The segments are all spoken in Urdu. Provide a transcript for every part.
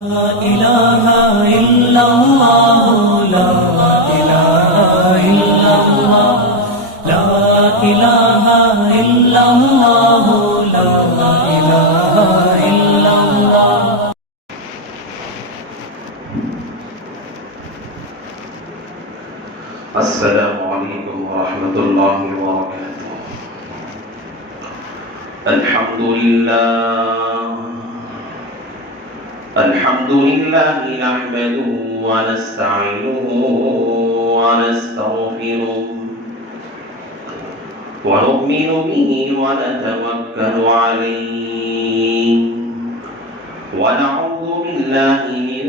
لا إله إلا الله لا إله إلا الله لا إله إلا الله لا إله إلا الله. السلام عليكم ورحمة الله وبركاته. الحمد لله نحمده ونستعينه ونستغفره ونؤمن به ونتوكل عليه ونعوذ بالله من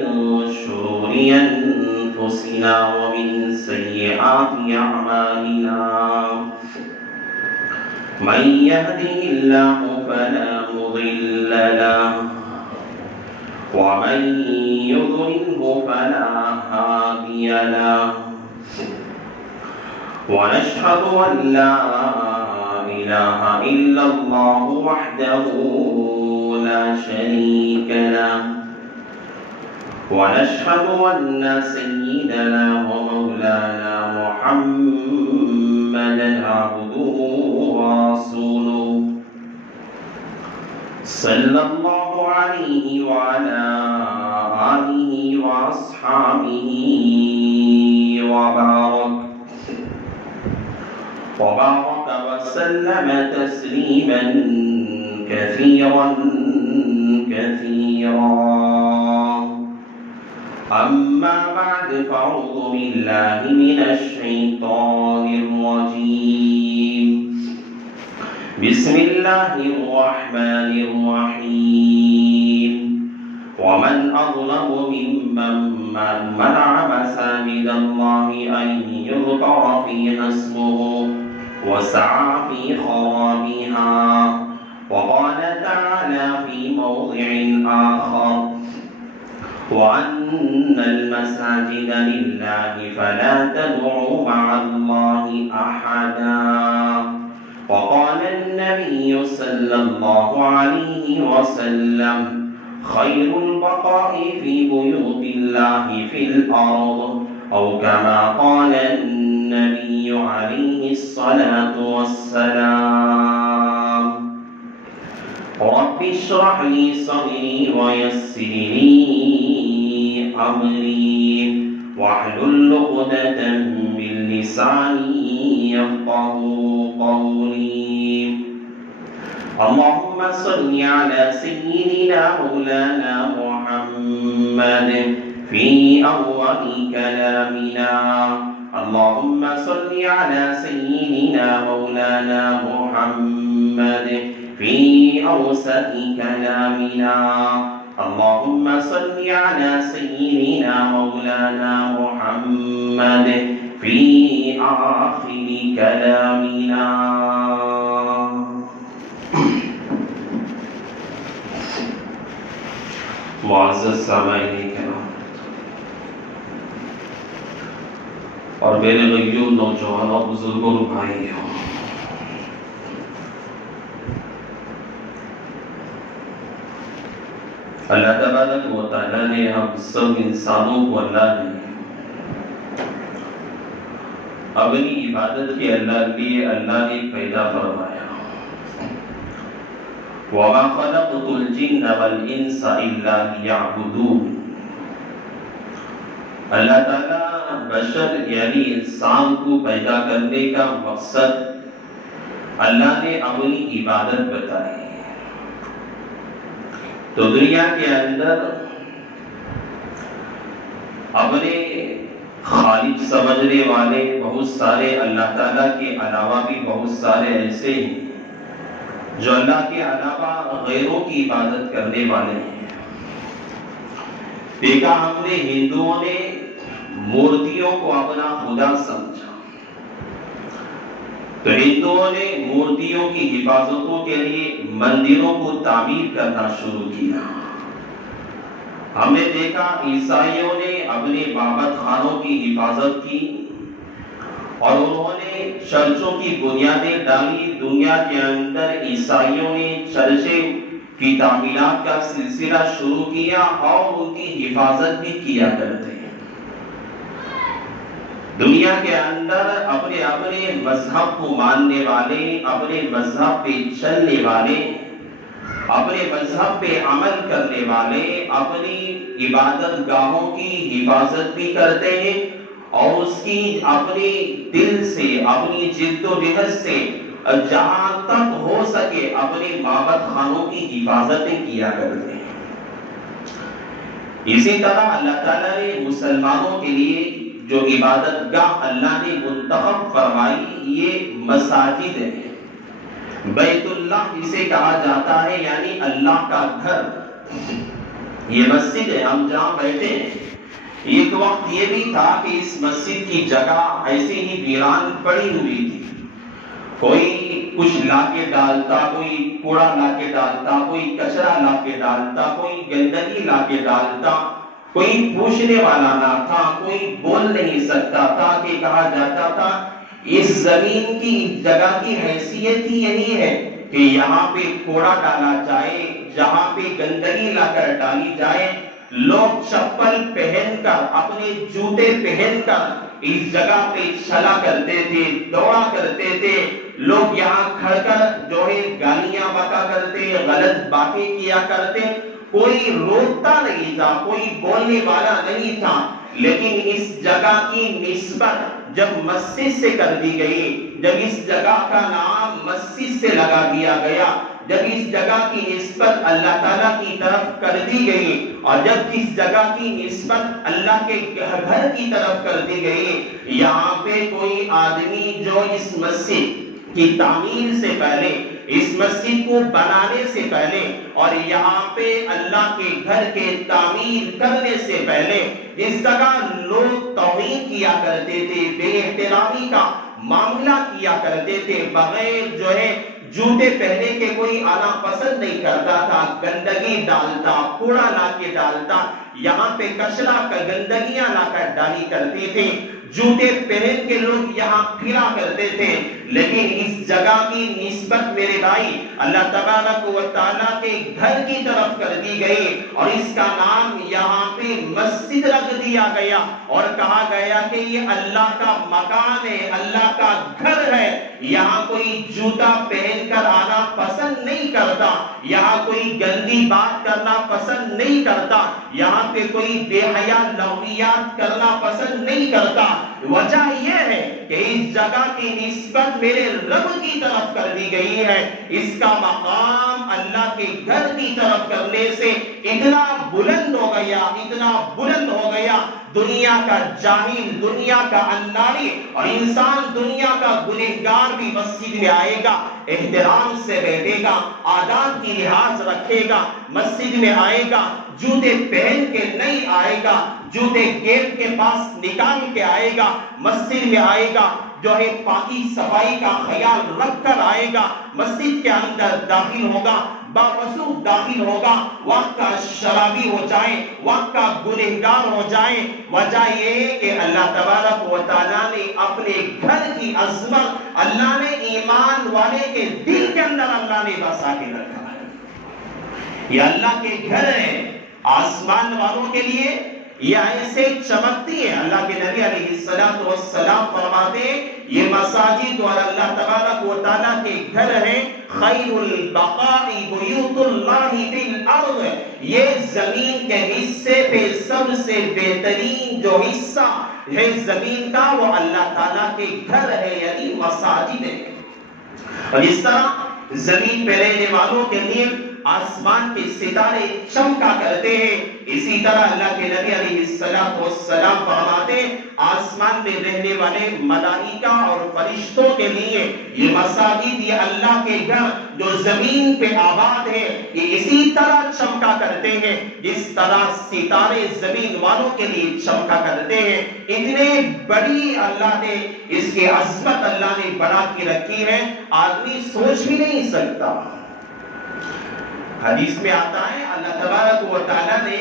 شرور أنفسنا ومن سيئات أعمالنا. من يهده الله فلا مضل له ومن يضلله فلا هادي له. ونشهد أن لا إله إلا الله وحده لا شريك له. ونشهد أن سيدنا ومولانا محمدا عبده ورسوله صلى الله عليه وعلى آله وأصحابه وبارك وسلم تسليما كثيرا. أما بعد فأعوذ بالله من الشيطان الرجيم. بسم الله الرحمن الرحيم. ومن أظلم ممن منع مساجد الله أن يذكر فيها اسمه وسعى في خرابها. وقال تعالى في موضع آخر وأن المساجد لله فلا تدعوا مع الله أحدا. وقال النبي صلى الله عليه وسلم خير البقاء في بيوت الله في الأرض أو كما قال النبي عليه الصلاة والسلام. رب اشرح لي صدري ويسر لي أمري واحلل عقدة من لساني يفقهوا قولي. اللهم صل على سيدنا مولانا محمد في أول كلامنا. اللهم صل على سيدنا مولانا محمد في أوسط كلامنا. اللهم صل على سيدنا مولانا محمد في آخر كلامنا. معزز سامعین کرام اور میرے غیور نوجوانوں بزرگوں بھائیوں، اللہ تبارک و تعالیٰ نے ہم سب انسانوں کو اللہ نے اپنی عبادت کے لیے اللہ نے پیدا فرمایا. وَمَا خَلَقْتُ الْجِنَّ وَالْإِنسَ إِلَّا لِيَعْبُدُونِ. اللہ تعالیٰ بشر یعنی انسان کو پیدا کرنے کا مقصد اللہ نے اپنی عبادت بتائی. تو دنیا کے اندر اپنے خالق سمجھنے والے بہت سارے اللہ تعالیٰ کے علاوہ بھی بہت سارے ایسے ہیں جو اللہ کے علاوہ غیروں کی عبادت کرنے والے ہیں. دیکھا ہم نے ہندوؤں نے مورتیوں کو اپنا خدا سمجھا، تو ہندوؤں نے مورتیوں کی حفاظتوں کے لیے مندروں کو تعمیر کرنا شروع کیا. ہم نے دیکھا عیسائیوں نے اپنے عبادت خانوں کی حفاظت کی اور انہوں نے چرچوں کی بنیادیں ڈالی. دنیا کے اندر عیسائیوں نے چرچیں کی تعمیرات کا سلسلہ شروع کیا اور ان کی حفاظت بھی کیا کرتے ہیں۔ دنیا کے اندر اپنے اپنے مذہب کو ماننے والے، اپنے مذہب پہ چلنے والے، اپنے مذہب پہ عمل کرنے والے اپنی عبادت گاہوں کی حفاظت بھی کرتے ہیں اور اس کی اپنے دل سے، اپنی جد و جہد سے جہاں تک ہو سکے اپنے معبد خانوں کی حفاظتیں کیا کرتے ہیں۔ اسی طرح اللہ تعالیٰ نے مسلمانوں کے لیے جو عبادت گاہ اللہ نے منتخب فرمائی یہ مساجد ہیں۔ بیت اللہ جسے کہا جاتا ہے یعنی اللہ کا گھر، یہ مسجد ہے۔ ہم جہاں بیٹھے ہیں ایک وقت یہ بھی تھا کہ اس مسجد کی جگہ ایسے ہی ویران پڑی ہوئی تھی، کوئی کچھ لا کے ڈالتا، کوئی کوڑا لا کے ڈالتا، کوئی کچرا لا کے ڈالتا، کوئی گندگی لا کے ڈالتا، کوئی پوچھنے والا نہ تھا، کوئی بول نہیں سکتا تھا کہ کہا جاتا تھا اس زمین کی جگہ کی حیثیت ہی یہی ہے کہ یہاں پہ کوڑا ڈالا جائے، جہاں پہ گندگی لا کر ڈالی جائے، لوگ چپل پہن کر، اپنے جوتے پہن کر اس جگہ پہ چلا کرتے تھے، دوڑا کرتے تھے، لوگ یہاں کھڑ کر جو ہے گالیاں بکا کرتے، غلط باتیں کیا کرتے، کوئی روکتا نہیں تھا، کوئی بولنے والا نہیں تھا۔ لیکن اس جگہ کی نسبت جب مسجد سے کر دی گئی، جب اس جگہ کا نام مسجد سے لگا دیا گیا، جب اس جگہ کی نسبت اللہ تعالیٰ کی طرف کر دی گئی اور جب اس جگہ کی نسبت اللہ کے گھر کی طرف کر دی گئی، یہاں پہ کوئی آدمی جو اس مسجد کی تعمیر سے پہلے، اس مسجد کو بنانے سے پہلے اور یہاں پہ اللہ کے گھر کے تعمیر کرنے سے پہلے جس جگہ لوگ توہین کیا کرتے تھے، بے احترامی کا معاملہ کیا کرتے تھے، بغیر جو ہے جوتے پہنے کے کوئی آنا پسند نہیں کرتا تھا، گندگی ڈالتا، کوڑا لا کے ڈالتا، یہاں پہ کچرا گندگیاں لا کر ڈالی کرتے تھے، جوتے پہن کے لوگ یہاں پھرا کرتے تھے۔ لیکن اس جگہ کی نسبت میرے بھائی اللہ تبارک و تعالیٰ کے گھر کی طرف کر دی گئی اور اس کا نام یہاں پہ مسجد رکھ دیا گیا اور کہا گیا کہ یہ اللہ کا مکان ہے، اللہ کا گھر ہے، یہاں کوئی جوتا پہن کر آنا پسند نہیں کرتا، یہاں کوئی گندی بات کرنا پسند نہیں کرتا، یہاں پہ کوئی بے حیا لغویات کرنا پسند نہیں کرتا۔ وجہ یہ ہے کہ اس جگہ کی نسبت میرے رب کی طرف کر دی گئی ہے، اس کا مقام اللہ کے گھر کی طرف کرنے سے اتنا بلند ہو گیا، اتنا بلند ہو گیا، دنیا کا جاہل، دنیا کا انداری اور انسان دنیا کا گنہگار بھی مسجد میں آئے گا، احترام سے بیٹھے گا، آداب کی لحاظ رکھے گا، مسجد میں آئے گا، جوتے پہن کے نہیں آئے گا، جوتے گیٹ کے پاس نکال کے آئے گا، مسجد میں آئے گا، جو ہے پاکی صفائی کا خیال رکھ کر آئے گا، مسجد کے اندر داخل ہوگا، باوضو داخل ہوگا، وقت کا شرابی ہو جائے، وقت کا گنہگار ہو جائے۔ وجہ یہ ہے کہ اللہ تبارک و تعالیٰ نے اپنے گھر کی عظمت اللہ نے ایمان والے کے دل کے اندر اللہ نے بسا کے رکھا ہے۔ یہ اللہ کے گھر ہے، آسمان والوں کے لیے یہ ایسے چمکتی ہے۔ اللہ کے نبی علیہ السلام فرماتے ہیں یہ مساجد اور اللہ تبارک و تعالیٰ کے گھر ہیں، خیر البقاء بیوت اللہ فی الارض، یہ زمین کے حصے پہ سب سے بہترین جو حصہ ہے زمین کا وہ اللہ تعالیٰ کے گھر ہے، یعنی مساجد ہے۔ اور اس طرح زمین پہ رہنے والوں کے لیے آسمان کے ستارے چمکا کرتے ہیں، اسی طرح اللہ کے نبی علیہ السلام فرماتے ہیں آسمان میں رہنے والے ملائکہ اور فرشتوں کے لیے یہ مساجد، یہ اللہ کے گھر جو زمین پہ آباد ہے، یہ اسی طرح چمکا کرتے ہیں جس طرح ستارے زمین والوں کے لیے چمکا کرتے ہیں۔ اتنے بڑی اللہ نے اس کی عظمت اللہ نے بڑھا کے رکھی ہے، آدمی سوچ بھی نہیں سکتا۔ حدیث میں آتا ہے اللہ تبارک و تعالیٰ نے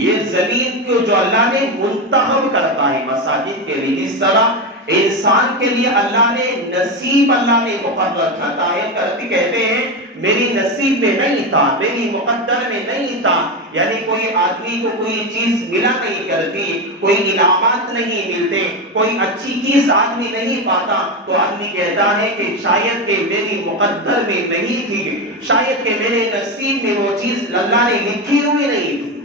یہ زمین کو جو اللہ نے منتخب کرتا ہے مساجد کے لیے، اس طرح انسان کے لیے اللہ نے نصیب اللہ نے مقرر کرتا ہے، کرتے کہتے ہیں میری نصیب میں نہیں تھا، میری مقدر میں نہیں تھا. یعنی کوئی آدمی کو کوئی چیز ملا نہیں کرتی، کوئی انعامات نہیں ملتے، کوئی اچھی چیز آدمی نہیں پاتا، تو آدمی کہتا ہے کہ شاید کہ میری مقدر میں نہیں تھی، شاید کہ میرے نصیب میں وہ چیز اللہ نے لکھی ہوئی نہیں تھی.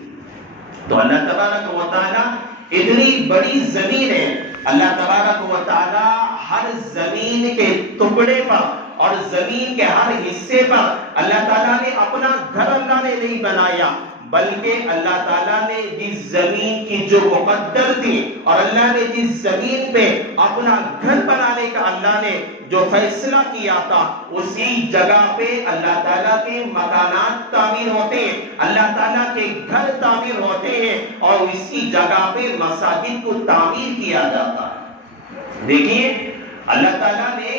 تو اللہ تبارک و تعالیٰ اتنی بڑی زمین ہے، اللہ تبارک و تعالیٰ ہر زمین کے ٹکڑے پر اور زمین کے ہر حصے پر اللہ تعالیٰ نے اپنا گھر اللہ نے نہیں بنایا، بلکہ اللہ تعالیٰ نے جس زمین کی جو مقدر تھی اور اللہ نے جس زمین پہ اپنا گھر بنانے کا اللہ نے جو فیصلہ کیا تھا، اسی جگہ پہ اللہ تعالیٰ کے مکانات تعمیر ہوتے ہیں، اللہ تعالیٰ کے گھر تعمیر ہوتے ہیں، اور اسی جگہ پہ مساجد کو تعمیر کیا جاتا ہے. دیکھیے اللہ تعالیٰ نے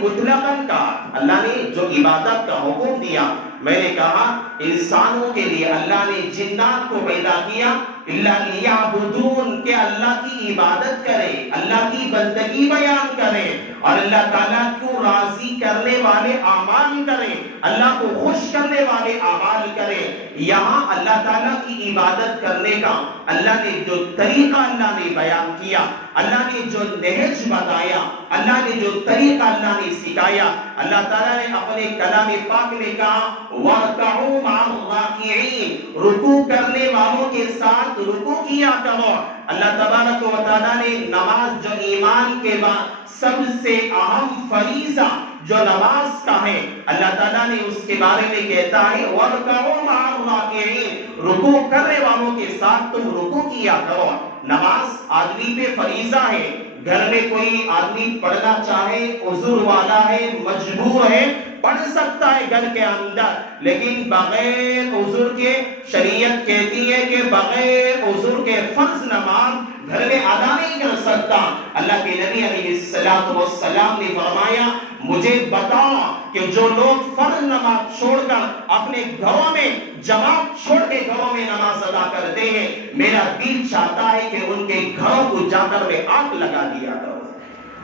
مطلقاً کہا، اللہ نے جو عبادت کا حکم دیا، میں نے کہا انسانوں کے لیے اللہ نے جنات کو پیدا کیا اللہ لیعبدون، کہ اللہ کی عبادت کرے، اللہ کی بندگی بیان کرے اور اللہ تعالیٰ کو راضی کرنے والے اعمال کرے، اللہ کو خوش کرنے والے اعمال کرے. یہاں اللہ تعالیٰ کی عبادت کرنے کا اللہ نے جو طریقہ اللہ نے بیان کیا، اللہ نے جو نہج بتایا، اللہ نے جو طریقہ اللہ نے سکھایا، اللہ تعالیٰ نے اپنے کلام پاک میں کہا وَارْكَعُوا مَعَ الرَّاكِعِينَ، رکوع کرنے والوں کے ساتھ رکوع کیا کرو. اللہ تبارک و تعالیٰ نے نماز جو ایمان کے بعد سب سے اہم فریضہ جو نماز کا ہے، اللہ تعالیٰ نے اس کے بارے میں کہتا ہے وَارْكَعُوا مَعَ الرَّاكِعِينَ، رکوع کرنے والوں کے ساتھ تم رکوع کیا کرو. نماز آدمی پہ فریضہ ہے. گھر میں کوئی آدمی پڑھنا چاہے، عذر والا ہے، مجبور ہے، پڑھ سکتا ہے گھر کے اندر، لیکن بغیر عذر کے شریعت کہتی ہے کہ بغیر عذر کے فرض نماز گھر میں ادا نہیں کر سکتا. اللہ کے نبی علیہ السلام نے فرمایا مجھے بتاؤ کہ جو لوگ فرض نماز چھوڑ کر اپنے گھروں میں جماعت چھوڑ کے گھروں میں نماز ادا کرتے ہیں، میرا دل چاہتا ہے کہ ان کے گھروں کو جا کر میں آگ لگا دیا کروں.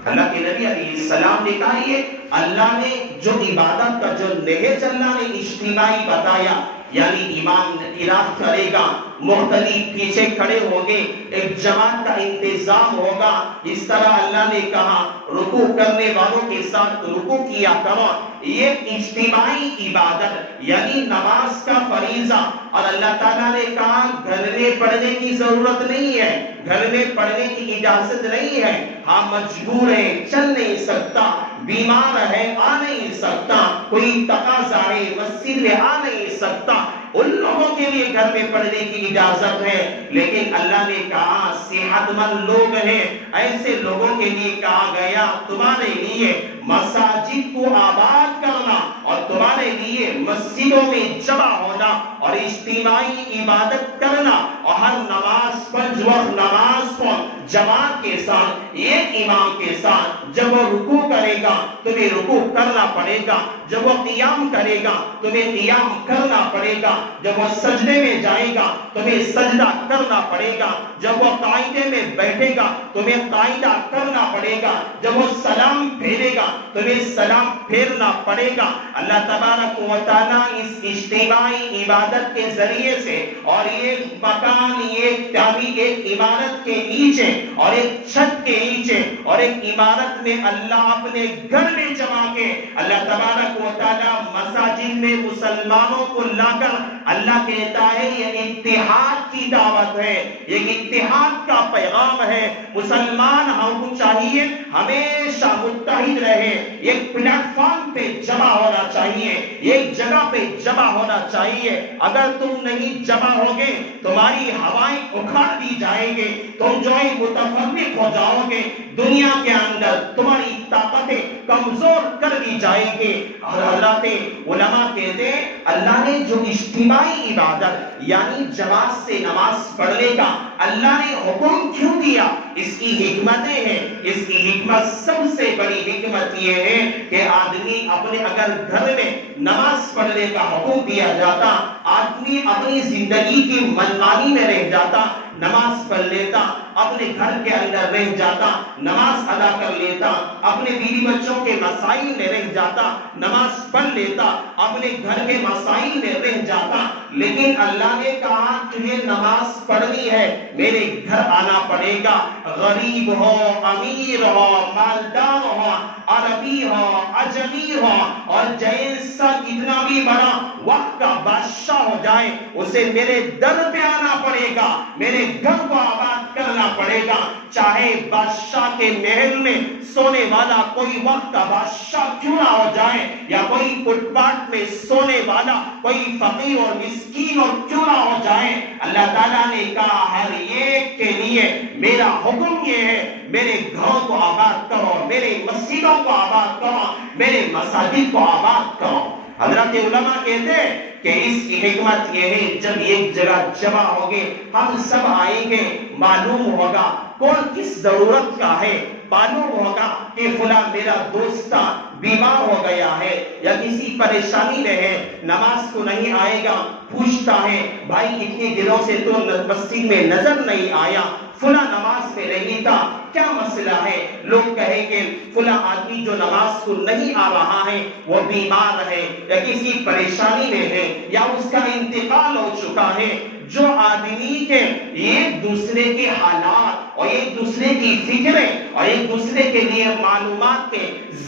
اللہ کے نبی علیہ السلام نے کہا یہ اللہ نے جو عبادت کا جو نہج اللہ نے اجتماعی بتایا، یعنی امام قرات کرے گا، مختلف پیچھے کھڑے ہوں گے، ایک جماعت کا انتظام ہوگا. اس طرح اللہ نے کہا رکوع کرنے والوں کے ساتھ رکوع کیا کرو. یہ اجتماعی عبادت یعنی نماز کا فریضہ. اور اللہ تعالیٰ نے کہا گھر میں پڑھنے کی ضرورت نہیں ہے، گھر میں پڑھنے کی اجازت نہیں ہے. ہاں مجبور ہے، چل نہیں سکتا، بیمار ہے، آ نہیں سکتا، کوئی تقاضا ہے، مسجد میں آ نہیں سکتا، ان لوگوں کے لیے گھر میں پڑھنے کی اجازت ہے. لیکن اللہ نے کہا صحت مند لوگ ہیں، ایسے لوگوں کے لیے کہا گیا تمہارے لیے مساجد کو آباد کرنا اور تمہارے لیے مسجدوں میں جمع ہونا اور اجتماعی عبادت کرنا اور ہر نماز پنج وقت نماز کو جماعت کے ساتھ ایک امام کے ساتھ. جب وہ رکوع کرے گا تمہیں رکوع کرنا پڑے گا، جب وہ قیام کرے گا تمہیں قیام کرنا پڑے گا، جب وہ سجدے میں جائے گا تمہیں سجدہ کرنا پڑے گا، جب وہ قاعدے میں بیٹھے گا تمہیں قاعدہ کرنا پڑے گا، جب وہ سلام پھیرے گا تمہیں سلام پھیرنا پڑے گا. اللہ تبارک و تعالیٰ اس اجتماعی عبادت کے ذریعے سے اور ایک مکان، ایک تعمیر، ایک عمارت کے نیچے اور ایک چھت کے نیچے اور ایک عمارت میں اللہ اپنے گھر میں جمع کے اللہ تبارک و تعالیٰ مساجد میں مسلمانوں کو لا کر اللہ کہتا ہے یہ اتحاد کی دعوت ہے، یہ اتحاد کا پیغام ہے. مسلمان ہم کو چاہیے ہمیشہ متحد رہے، ایک پلیٹ فارم پہ جمع ہونا چاہیے، ایک جگہ پہ جمع ہونا چاہیے. اگر تم نہیں جمع ہوگے تمہاری ہوائیں اکھاڑ دی جائیں گے، تم جو ہے متفرق ہو جاؤ گے، دنیا کے اندر تمہاری طاقتیں کمزور کر دی جائیں گے. اور اللہ کے علماء کہتے ہیں اللہ نے جو اجتماعی عبادت یعنی جماعت سے نماز پڑھنے کا اللہ نے حکم کیوں دیا، اس کی حکمتیں ہیں. اس کی حکمت سب سے بڑی حکمت یہ ہے کہ آدمی اپنے اگر گھر میں نماز پڑھنے کا حکم دیا جاتا، آدمی اپنی زندگی کی منمانی میں رہ جاتا، نماز پڑھ لیتا، اپنے گھر کے اندر رہ جاتا، نماز ادا کر لیتا، اپنے بیوی بچوں کے مسائل میں رہ جاتا، نماز پڑھ لیتا، اپنے گھر کے مسائل میں رہ جاتا، لیکن اللہ نے کہا تمہیں نماز پڑھنی ہے، میرے گھر آنا پڑے گا، غریب ہو، امیر ہو، مالدار ہو، عربی ہو، اجمی ہو، اور جیسا کتنا بھی بڑا وقت کا بادشاہ ہو جائے، اسے میرے در پہ آنا پڑے گا، میرے گھر کو آباد کرنا پڑے گا، چاہے بادشاہ کے محل میں سونے والا کوئی وقت کا بادشاہ کیوں نہ ہو جائے، یا کوئی فٹ پاتھ میں سونے والا کوئی فقیر اور مسکین اور کیوں نہ ہو جائے، اللہ تعالیٰ نے کہا ہر ایک کے لیے میرا حکم یہ ہے، میرے گھروں کو آباد کرو، میرے مسجدوں کو آباد کرو، میرے مساجد کو آباد کرو۔ حضرت علماء کہتے ہیں کہ اس کی حکمت یہ ہے جب ایک جگہ جمع ہوگے ہم سب آئیں گے، معلوم ہوگا کون کس ضرورت کا ہے، معلوم ہوگا کہ فلاں میرا دوست بیمار ہو گیا ہے یا کسی پریشانی میں ہے، نماز کو نہیں آئے گا، پوچھتا ہے بھائی اتنے دنوں سے تو مسجد میں نظر نہیں آیا، فلاں نماز میں نہیں تھا، کیا مسئلہ ہے؟ لوگ کہیں گے فلاں آدمی جو نماز کو نہیں آ رہا ہے وہ بیمار ہے یا کسی پریشانی میں ہے یا اس کا انتقال ہو چکا ہے۔ جو آدمی کے ایک دوسرے کے حالات اور ایک دوسرے کی فکریں اور ایک دوسرے کے لیے معلومات کے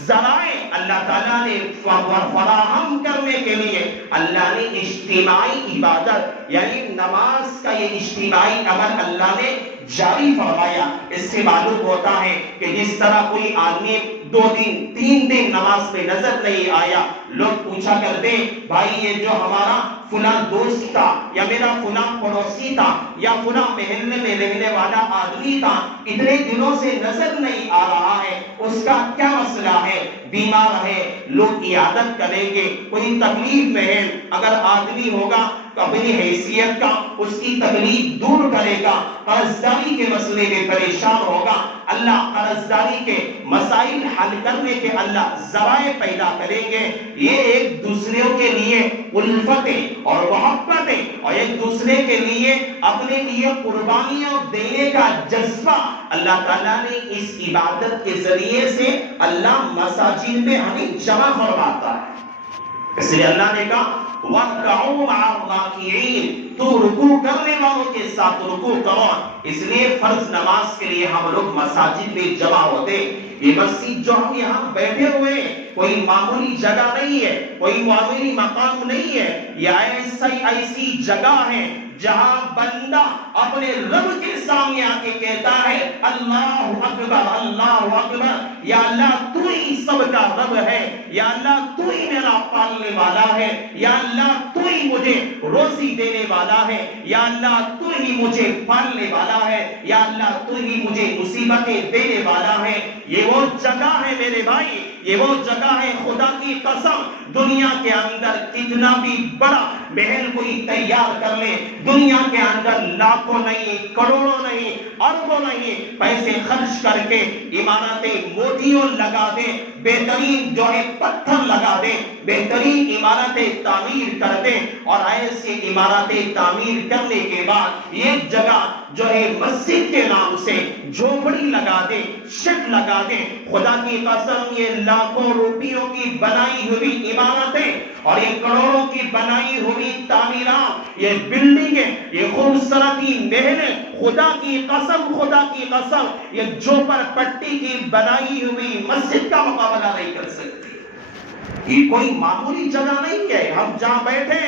ذرائع اللہ تعالیٰ نے فراہم کرنے کے لیے اللہ نے اجتماعی عبادت یعنی نماز کا یہ اجتماعی عمل اللہ نے جاری فرمایا۔ اس سے معلوم ہوتا ہے کہ جس طرح کوئی آدمی 2 دن 3 دن نماز پہ نظر نہیں آیا، لوگ پوچھا کرتے بھائی یہ جو ہمارا فلاں دوست تھا یا میرا فلاں پڑوسی تھا یا فلاں محلے میں رہنے والا آدمی تھا، اتنے دنوں سے نظر نہیں آ رہا ہے، اس کا کیا مسئلہ ہے؟ بیمار ہے، لوگ عیادت کریں گے، کوئی تکلیف میں ہے، اگر آدمی ہوگا تو اپنی حیثیت کا اس کی تکلیف دور کرے گا، قرضداری کے مسئلے میں پریشان ہوگا، اللہ قرضداری کے مسائل حل کرنے کے اللہ ذرائع پیدا کریں گے۔ یہ ایک دوسرے کے لیے الفتیں اور محبتیں اور ایک دوسرے کے لیے اپنے لیے قربانیاں دینے کا جذبہ اللہ تعالیٰ نے اس عبادت کے ذریعے سے اللہ مساجد میں ہمیں جمع فرماتا ہے۔ اس لیے اللہ نے کہا وَارْكَعُوا مَعَ الرَّاكِعِينَ، تو رکوع کرنے والوں کے ساتھ رکوع کرو۔ اس لیے فرض نماز کے لیے ہم لوگ مساجد میں جمع ہوتے۔ یہ مسجد جو ہم یہاں بیٹھے ہوئے ہیں کوئی معمولی جگہ نہیں ہے، کوئی معمولی مقام نہیں ہے، یہ ایسی جگہ ہے جہاں بندہ اپنے رب کے سامنے آ کے کہتا ہے اللہ اکبر اللہ اکبر، یا اللہ تو ہی سب کا رب ہے، یا اللہ تو ہی میرا پالنے والا ہے، یا اللہ تو ہی مجھے روزی دینے والا ہے، یا اللہ تو ہی مجھے پالنے والا ہے، یا اللہ تو ہی مجھے مصیبتیں دینے والا ہے۔ یہ وہ جگہ ہے میرے بھائی، یہ وہ جگہ ہے خدا کی قسم، دنیا کے اندر کتنا بھی بڑا محل کوئی تیار کر لے، دنیا کے اندر لاکھوں نہیں، کروڑوں نہیں، اربوں نہیں پیسے خرچ کر کے عمارتیں موتیوں لگا دیں، بہترین جو ہے پتھر لگا دیں، بہترین عمارتیں تعمیر کر دیں، اور ایسی عمارتیں تعمیر کرنے کے بعد ایک جگہ جو ہے مسجد کے نام سے جھوپڑی لگا دیں، شیڈ لگا دیں، خدا کی قسم یہ لاکھوں روپیوں کی بنائی ہوئی عمارتیں اور یہ کروڑوں کی بنائی ہوئی تعمیرات، یہ بلڈنگیں، یہ خوبصورتی محلیں، خدا کی قسم یہ جوپر پٹی کی بنائی ہوئی مسجد کا مقابلہ نہیں کر سکتی۔ یہ کوئی معمولی جگہ نہیں ہے، ہم جہاں بیٹھے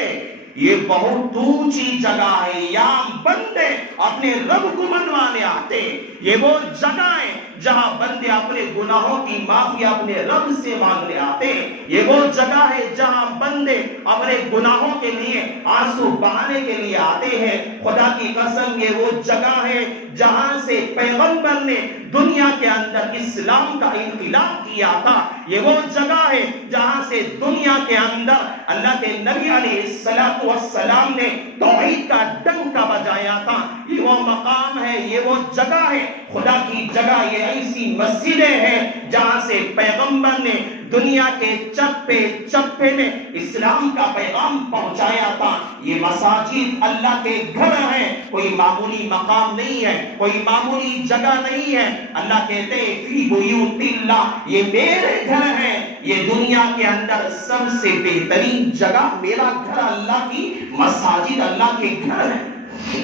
یہ بہت اونچی جگہ ہے، یہاں بندے اپنے رب کو منوانے آتے، یہ وہ جگہ ہے جہاں بندے اپنے گناہوں کی معافی اپنے رب سے مانگنے آتے، یہ وہ جگہ ہے جہاں بندے اپنے گناہوں کے لیے آنسو بہانے کے لیے آتے ہیں۔ خدا کی قسم یہ وہ جگہ ہے جہاں سے پیغمبر نے دنیا کے اندر اسلام کا انقلاب کیا تھا، یہ وہ جگہ ہے جہاں سے دنیا کے اندر اللہ کے نبی علیہ السلام نے توحید کا ڈنکا بجایا تھا، یہ وہ مقام ہے، یہ وہ جگہ ہے، خدا کی جگہ یہ ایسی مسجدیں ہیں جہاں سے پیغمبر نے دنیا کے چپے چپے میں اسلام کا پیغام پہنچایا تھا۔ یہ مساجد اللہ کے گھر ہیں، کوئی معمولی مقام نہیں ہے، کوئی معمولی جگہ نہیں ہے۔ اللہ کہتے ہیں فی بیوت اللہ، یہ میرے گھر ہیں، یہ دنیا کے اندر سب سے بہترین جگہ میرا گھر، اللہ کی مساجد اللہ کے گھر ہے۔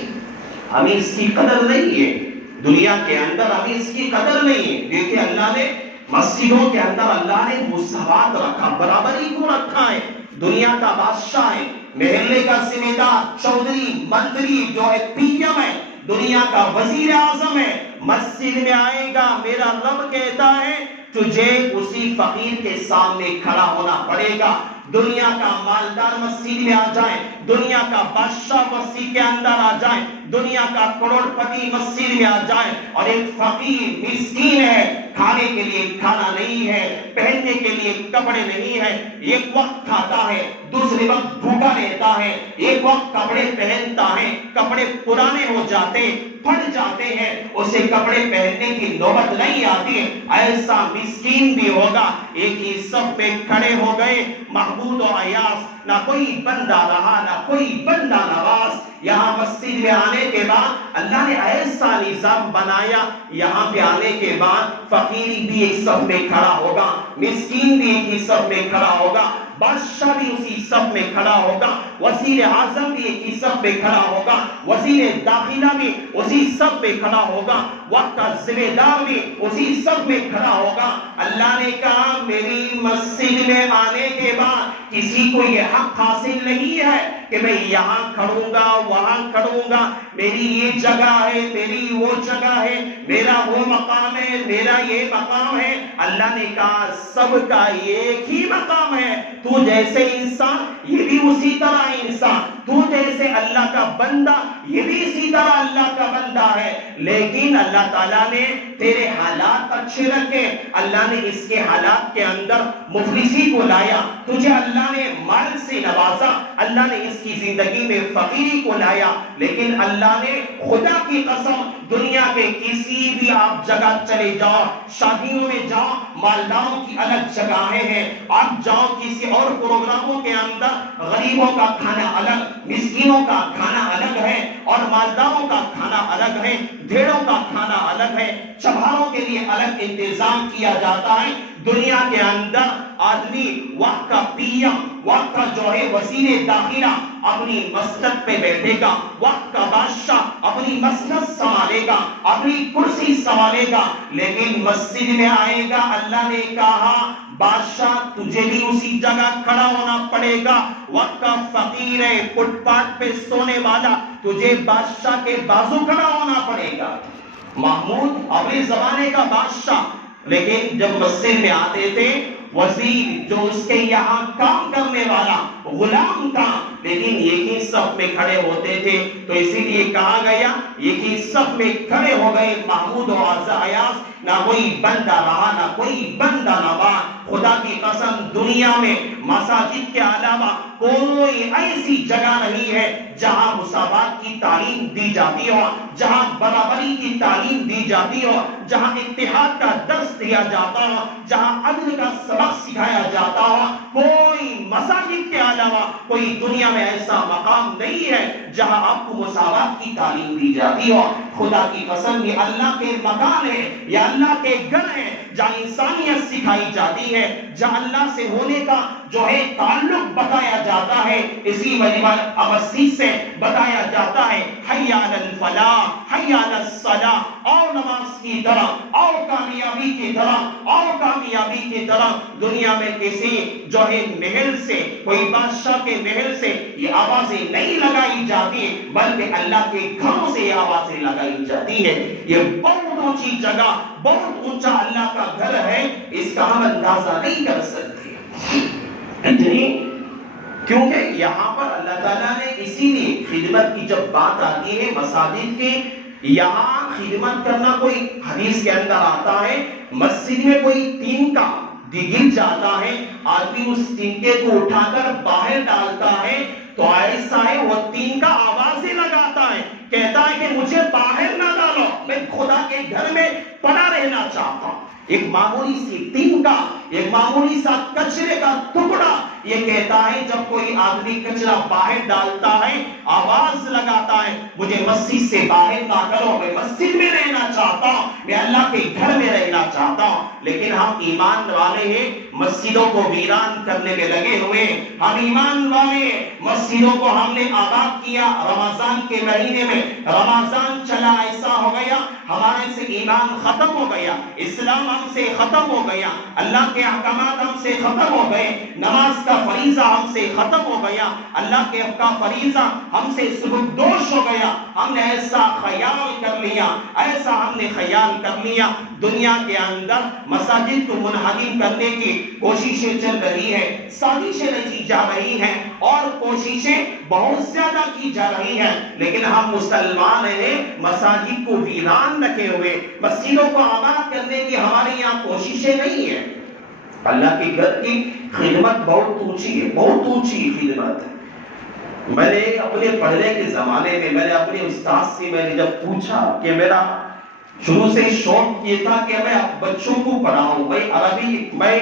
ہمیں اس کی قدر نہیں ہے، دنیا کے اندر ہمیں اس کی قدر نہیں ہے۔ دیکھیں اللہ نے مسجدوں کے اندر اللہ نے مساوات رکھا، برابری کو رکھا ہے۔ دنیا کا بادشاہ ہے، محلے کا ذمہ دار، چودھری، منتری جو ہے پی ایم ہے، دنیا کا وزیر اعظم ہے، مسجد میں آئے گا، میرا رب کہتا ہے تجھے اسی فقیر کے سامنے کھڑا ہونا پڑے گا۔ دنیا کا مالدار مسجد میں آ جائے، دنیا کا بادشاہ مسجد کے اندر آ جائے، دنیا کا کروڑ پتی مسجد میں آ جائے، اور ایک فقیر مسکین ہے، کھانے کے لیے کھانا نہیں ہے، پہننے کے لیے کپڑے نہیں ہے، ایک وقت کھاتا ہے، دوسرے وقت بھوکا رہتا ہے، ایک وقت کپڑے پہنتا ہے، کپڑے پرانے ہو جاتے ہیں، پھٹ جاتے ہیں، اسے کپڑے پہننے کی نوبت نہیں آتی ہے، ایسا مسکین بھی ہوگا۔ ایک ہی صف پہ کھڑے ہو گئے محمود و ایاز، نہ کوئی بندہ رہا نہ کوئی بندہ نواز۔ یہاں مسجد میں آنے کے بعد اللہ نے ایسا نظام بنایا، یہاں پہ آنے کے بعد فقیری بھی ایک صف میں کھڑا ہوگا، مسکین بھی ایک ہی صف میں کھڑا ہوگا، بادشاہ بھی اسی صف میں کھڑا ہوگا، وزیر اعظم بھی ایک ہی صف میں کھڑا ہوگا، وزیر داخلہ بھی اسی صف میں کھڑا ہوگا، وقت کا ذمہ دار بھی اسی صف میں کھڑا ہوگا۔ اللہ نے کہا میری مسجد میں آنے کے بعد کسی کو یہ حق حاصل نہیں ہے کہ میں یہاں کھڑوں گا وہاں کھڑوں گا، میری یہ جگہ ہے میری وہ جگہ ہے، میرا وہ مقام ہے میرا یہ مقام ہے۔ اللہ نے کہا سب کا ایک ہی مقام ہے، تو جیسے انسان یہ بھی اسی طرح انسان، تو جیسے اللہ کا بندہ یہ بھی اسی طرح اللہ کا بندہ ہے۔ لیکن اللہ تعالیٰ نے تیرے حالات اچھے رکھے، اللہ نے اس کے حالات کے اندر مفلسی کو لایا، تجھے اللہ نے مال سے نوازا، اللہ نے اس کی زندگی میں فقیری کو لایا، لیکن اللہ نے خدا کی قسم دنیا کے کسی بھی آپ جگہ چلے جاؤ، شادیوں میں جاؤ، مالداروں کی الگ جگہیں ہیں، آپ جاؤ کسی اور پروگراموں کے اندر غریبوں کا کھانا الگ، مسکینوں کا کھانا الگ ہے، اور مالداروں کا کھانا الگ ہے، بھیڑوں کا کھانا الگ ہے، چبھاروں کے لیے الگ انتظام کیا جاتا ہے۔ دنیا کے اندر آدمی وقت کا پی ایم، وقت کا جو ہے وزیر داخلہ اپنی مسند پہ بیٹھے گا، وقت کا بادشاہ اپنی مسند سنبھالے گا، اپنی کرسی سنبھالے گا، لیکن مسجد میں آئے گا اللہ نے کہا بادشاہ تجھے بھی اسی جگہ کھڑا ہونا پڑے گا، وقت کا فقیر ہے فٹ پاتھ پہ سونے والا، تجھے بادشاہ کے بازو کھڑا ہونا پڑے گا۔ محمود اپنے زمانے کا بادشاہ، لیکن جب مسجد میں آتے تھے وزیر جو اس کے یہاں کام کرنے والا غلام تھا، لیکن ایک ہی صف میں کھڑے ہوتے تھے، تو اسی لیے کہا گیا ایک ہی صف میں کھڑے ہو گئے محمود و ایاز، نہ کوئی بندہ رہا نہ کوئی بندہ نوا۔ خدا کی قسم دنیا میں مساجد کے علاوہ کوئی ایسی جگہ نہیں ہے جہاں مساوات کی تعلیم دی جاتی ہو، جہاں برابری کی تعلیم دی جاتی ہو، جہاں اتحاد کا درس دیا جاتا ہو، جہاں عدل کا سبق سکھایا جاتا ہو۔ کوئی مساجد کے علاوہ کوئی دنیا میں ایسا مقام نہیں ہے جہاں آپ کو مساوات کی تعلیم دی جاتی ہو۔ خدا کی قسم یہ اللہ کے مکان ہے، یہ اللہ کے گھر ہے جہاں انسانیت سکھائی جاتی ہے، جہاں اللہ سے ہونے کا جو ہے تعلق بتایا جاتا ہے۔ اسی مجمع ابسی سے بتایا جاتا ہے حی علی الفلاح حی علی الصلاح، اور نماز کی طرح اور کامیابی کی طرح اور کامیابی کی طرح۔ دنیا میں کسی جو ہے محل سے، کوئی بادشاہ کے محل سے یہ آوازیں نہیں لگائی جاتی، بلکہ اللہ کے گھروں سے یہ آوازیں لگائی جاتی ہے۔ یہ بہت اونچی جگہ، بہت اونچا اللہ کا گھر ہے، اس کا ہم اندازہ نہیں کر سکتے۔ کیونکہ یہاں پر اللہ تعالیٰ نے اسی لیے خدمت کی جب بات آتی ہے مساجد کی، یہاں خدمت کرنا کوئی حدیث کے اندر آتا ہے مسجد میں کوئی تنکا گر جاتا ہے، آدمی اس تنکے کو اٹھا کر باہر ڈالتا ہے تو ایسا ہے وہ تنکا آوازیں لگاتا ہے، کہتا ہے کہ مجھے باہر نہ ڈالو، میں خدا کے گھر میں پڑا رہنا چاہتا ہوں۔ ایک معمولی سی تنکا ایک معمولی سا کچرے کا ٹکڑا یہ کہتا ہے جب کوئی آدمی کچرا باہر ڈالتا ہے آواز لگاتا ہے مجھے مسجد سے باہر نہ کرو، میں مسجد میں رہنا چاہتا ہوں، میں اللہ کے گھر میں رہنا چاہتا ہوں۔ لیکن ہم ایمان والے ہیں، مسجدوں کو ویران کرنے میں لگے ہوئے، ہم ایمان والے ہیں، مسجدوں کو ہم نے آباد کیا۔ رمضان کے مہینے میں رمضان چلا، ایسا ہو گیا ہمارے سے ایمان ختم ہو گیا، اسلام ہم سے ختم ہو گیا، اللہ کے احکامات ہم سے ختم ہو گئے، نماز کا فریضہ ہم سے ختم ہو گیا، اللہ کے کا فریضہ ہم سے سبکدوش ہو گیا۔ ہم نے ایسا خیال کر لیا، ایسا ہم نے خیال کر لیا، دنیا کے اندر مساجد کو منہدم کرنے کی کوششیں چل رہی ہے، سازشیں رچی جا رہی ہیں اور کوششیں بہت زیادہ کی جا رہی ہیں، لیکن ہم مسلمان ہیں، مساجد کو ویران رکھے ہوئے، مسجدوں کو آباد کرنے کی ہمارے یہاں کوششیں نہیں ہیں۔ اللہ کے گھر کی خدمت بہت اونچی ہے، بہت اونچی خدمت ہے۔ میں نے اپنے پڑھنے کے زمانے میں میں نے اپنے استاد سے میں نے جب پوچھا کہ میرا شروع سے شوق یہ تھا کہ میں بچوں کو پڑھاؤں، میں عربی، میں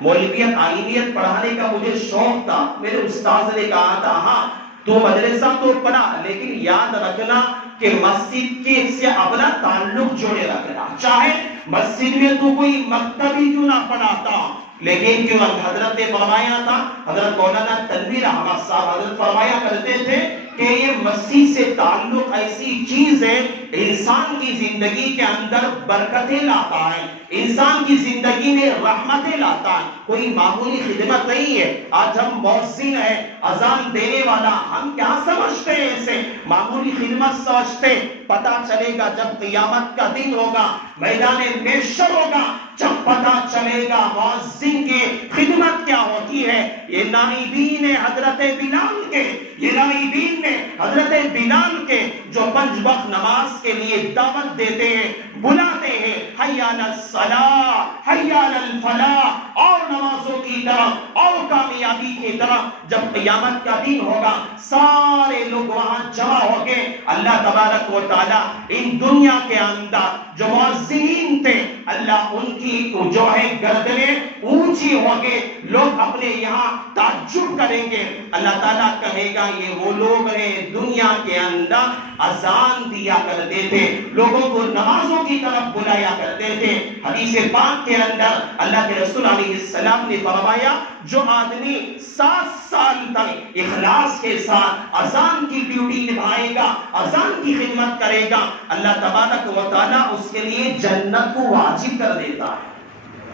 مولویت آئینیت پڑھانے کا مجھے شوق تھا۔ میرے استاد نے کہا تھا ہاں تو مدرسہ تو پڑھا لیکن یاد رکھنا کہ مسجد کے سے اپنا تعلق جوڑے رکھنا، چاہے مسجد میں تو کوئی مکتب ہی کیوں نہ پڑھاتا، لیکن کیوں حضرت نے فرمایا تھا، حضرت مولانا تنویر احمد صاحب حضرت فرمایا کرتے تھے کہ یہ مسجد سے تعلق ایسی چیز ہے انسان کی زندگی کے اندر برکتیں لاتا ہے، انسان کی زندگی میں رحمتیں لاتا ہے، کوئی معمولی خدمت نہیں ہے۔ آج ہم مؤذن ہیں، اذان دینے والا، ہم کیا سمجھتے ہیں اسے معمولی خدمت سمجھتے، پتہ چلے گا جب قیامت کا دن ہوگا، میدان محشر ہوگا، جب پتہ چلے گا مؤذن کی خدمت کیا ہوتی ہے۔ یہ نائبین حضرت بلال کے، یہ نائبین حضرت بلال کے جو 5 وقت نماز کے لیے دعوت دیتے ہیں، بلاتے ہیں، حی علی الصلاۃ، حی علی الفلاح، اور نمازوں کی طرف اور کامیابی کی طرف جب قیامت کا دن ہوگا سارے لوگ وہاں جمع ہو کے اللہ تبارک و تعالی ان دنیا کے اندر جو مؤذنین تھے اللہ ان کی جو ہے گردنیں اونچی ہو کے لوگ اپنے یہاں تعجب کریں گے، اللہ تعالیٰ کہے گا یہ وہ لوگ ہیں دنیا کے اندر اذان دیا کرتے تھے، لوگوں کو نمازوں کی طرف بلایا کرتے تھے۔ حدیث پاک کے اندر اللہ کے رسول علیہ السلام نے فرمایا جو آدمی 7 سال تک اخلاص کے ساتھ اذان کی ڈیوٹی نبھائے گا، اذان کی خدمت کرے گا، اللہ تبارک و تعالیٰ اس کے لیے جنت کو واجب کر دیتا ہے۔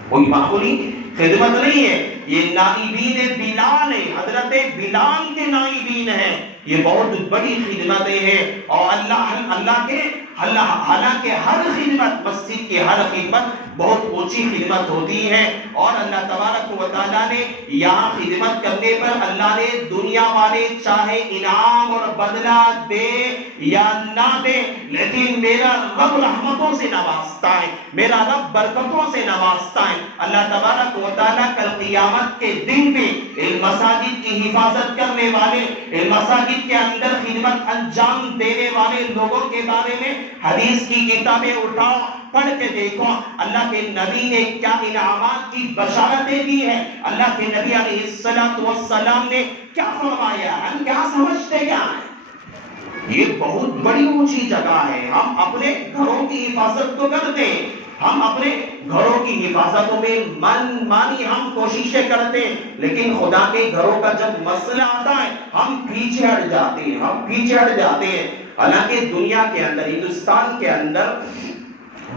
کوئی معمولی خدمت نہیں ہے، یہ نائبین بلال ہے، حضرت بلال کے نائبین ہیں، یہ بہت بڑی خدمتیں ہیں۔ اور اللہ کے حالانکہ ہر خدمت، مسجد کی ہر خدمت بہت اونچی خدمت ہوتی ہے، اور اللہ تبارک و تعالیٰ نے یہاں خدمت کرنے پر اللہ نے دنیا والے چاہے انعام اور بدلہ دے یا نہ دے، لیکن میرا رب رحمتوں سے نوازتا ہے، میرا رب برکتوں سے نوازتا ہے۔ اللہ تبارک و تعالیٰ کل قیامت کے دن بھی ان مساجد کی حفاظت کرنے والے، ان مساجد کے اندر خدمت انجام دینے والے لوگوں کے بارے میں حدیث کی کتابیں اٹھاؤ، پڑھ کے دیکھو اللہ کے نبی نے کیا انعامات کی بشارتیں دی ہیں، اللہ کے نبی علیہ السلام نے کیا فرمایا، ہم کیا سمجھتے کیا ہیں؟ یہ بہت بڑی اونچی جگہ ہے۔ ہم اپنے گھروں کی حفاظت تو کرتے ہیں، ہم اپنے گھروں کی حفاظتوں میں من مانی ہم کوششیں کرتے ہیں، لیکن خدا کے گھروں کا جب مسئلہ آتا ہے ہم پیچھے ہٹ جاتے ہیں، ہم پیچھے ہٹ جاتے ہیں۔ حالانکہ دنیا کے اندر، ہندوستان کے اندر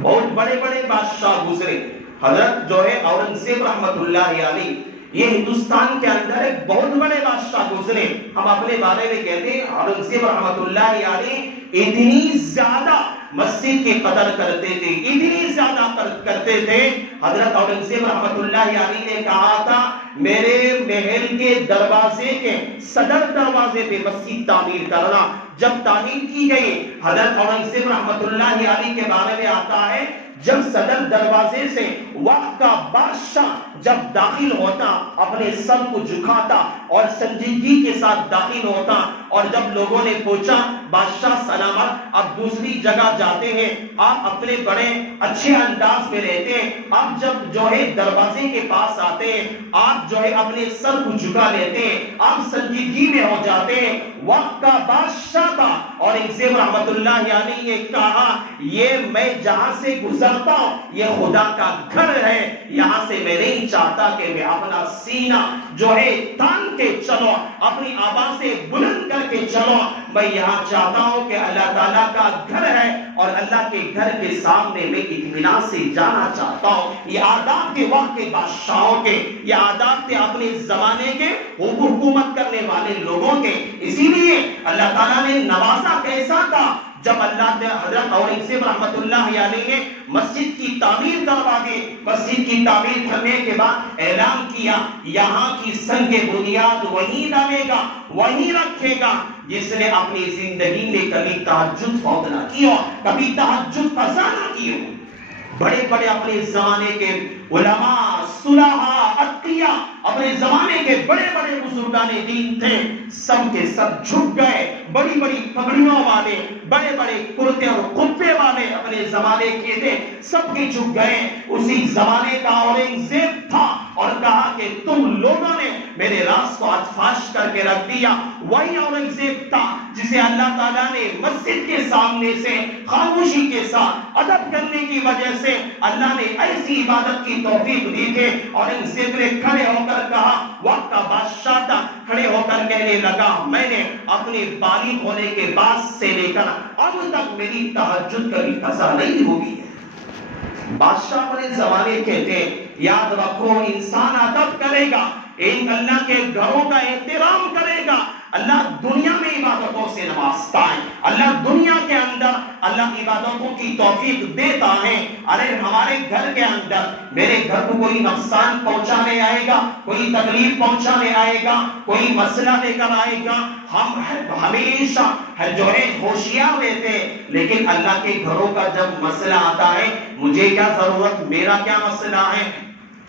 بہت بڑے بڑے بادشاہ گزرے، حضرت جو ہے اورنگزیب رحمت اللہ علیہ، یہ ہندوستان کے اندر ایک بہت بڑے بادشاہ گزرے۔ ہم اپنے بارے میں کہتے ہیں اورنگزیب رحمت اللہ علیہ اتنی زیادہ مسجد کی قدر کرتے تھے، اتنی زیادہ کرتے تھے، حضرت اورنگزیب رحمت اللہ علیہ نے کہا تھا میرے محل کے دروازے کے صدر دروازے پہ مسجد تعمیر کرنا۔ جب تعمیر کی گئی، حضرت اورنگزیب رحمت اللہ علیہ کے بارے میں آتا ہے جب صدر دروازے سے وقت کا بادشاہ جب داخل ہوتا اپنے سر کو جھکاتا اور سنجیدگی کے ساتھ داخل ہوتا، اور جب لوگوں نے پوچھا بادشاہ سلامت اب دوسری جگہ جاتے ہیں، آپ اپنے بڑے اچھے انداز میں رہتے ہیں، آپ جب جو ہے دروازے کے پاس آتے ہیں آپ جو ہے اپنے سر کو جھکا لیتے ہیں، آپ سنجیدگی میں ہو جاتے ہیں۔ وقت کا بادشاہ تھا اور ایک زیب رحمت اللہ علیہ نے کہا یہ میں جہاں سے گزرتا ہوں یہ خدا کا گھر ہے، یہاں سے میں نہیں چاہتا کہ میں اپنا سینہ جو ہے تان کے چلو، اپنی آوازیں بلند کر کے چلو، میں یہاں چاہتا ہوں کہ اللہ تعالیٰ کا گھر ہے اور اللہ کے گھر کے سامنے میں اطمینان سے جانا چاہتا ہوں۔ یہ آداب کے وقت کے بادشاہوں کے، یہ آداب تھے اپنے زمانے کے حکومت کرنے والے لوگوں کے۔ اسی لیے اللہ تعالیٰ نے نوازا کیسا تھا جب اللہ نے حضرت اورنگزیب رحمت اللہ علیہ نے مسجد کی تعمیر کروا دی، مسجد کی تعمیر کرنے کے بعد اعلان کیا یہاں کی سنگ بنیاد وہی ڈالے گا، وہی رکھے گا جس نے اپنی زندگی میں کبھی تہجد فوت نہ کی ہو، کبھی تہجد قضا نہ کی ہو۔ بڑے بڑے اپنے زمانے کے علماء، صلحاء، اتقیاء، اپنے زمانے کے بڑے بڑے بزرگان دین تھے، سب کے سب جھک گئے، بڑی بڑی پگڑیوں والے، بڑے بڑے کرتے اور قبے والے اپنے زمانے کے تھے، سب کے جھک گئے۔ اسی زمانے کا اورنگزیب تھا اور کہا کہ تم لوگوں نے میرے راز کو آج فاش کر کے رکھ دیا۔ وہی اورنگزیب تھا جسے اللہ تعالیٰ نے مسجد کے سامنے سے خاموشی کے ساتھ ادب کرنے کی وجہ سے اللہ نے ایسی عبادت کی توفیق دی کہ اورنگزیب نے کھڑے ہو کر کہا، وقت کا بادشاہ تھا، کھڑے ہو کر کہنے لگا میں نے اپنے بالغ ہونے کے بعد سے لے کر اب تک میری تہجد کبھی قضا نہیں ہوئی ہے۔ بادشاہ اپنے زمانے کے تھے، یاد رکھو انسان ادب کرے گا، ایک اللہ کے گھروں کا احترام کرے گا، اللہ دنیا میں عبادتوں سے نوازتا ہے، اللہ دنیا کے اندر اللہ عبادتوں کی توفیق دیتا ہے۔ ارے ہمارے گھر کے اندر میرے گھر کو کوئی نقصان پہنچانے آئے گا، کوئی تکلیف پہنچانے آئے گا، کوئی مسئلہ لے کر آئے گا، ہم ہمیشہ جو ہے ہوشیار رہتے ہیں، لیکن اللہ کے گھروں کا جب مسئلہ آتا ہے مجھے کیا ضرورت، میرا کیا مسئلہ ہے،